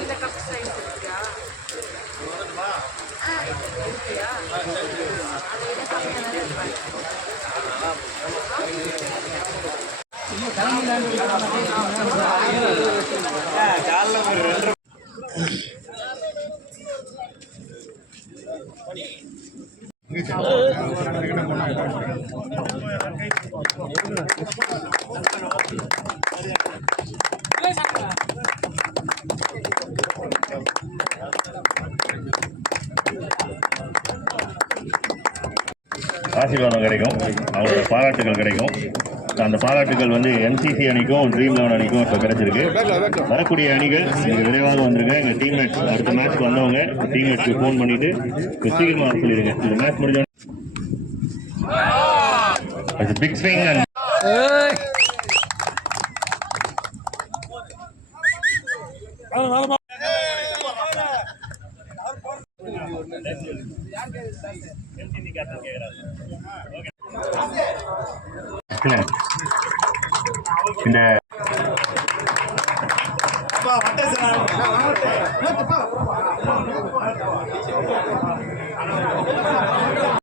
இந்த cup size இருக்கா? இருக்கியா? ஆசீர்வாதம் கிடைக்கும், அவங்களோட பாராட்டுகள் கிடைக்கும். அந்த பாராட்டுகள் வந்து என்சிசி அணிக்கும் ட்ரீம் 11 அணிக்கும் இப்போ கிடைச்சிருக்கு. வரக்கூடிய அணிகள் நீங்கள் விரைவாக வந்துருங்க. எங்கள் டீம்மேட்ஸ் அடுத்த மேட்ச்க்கு வந்தவங்க டீம்மேட்ஸ்க்கு ஃபோன் பண்ணிட்டு சீக்கிரமாக வர சொல்லிடுங்க. இந்த மேட்ச் முடிஞ்ச பிக் ஸ்விங் அண்ட் இந்த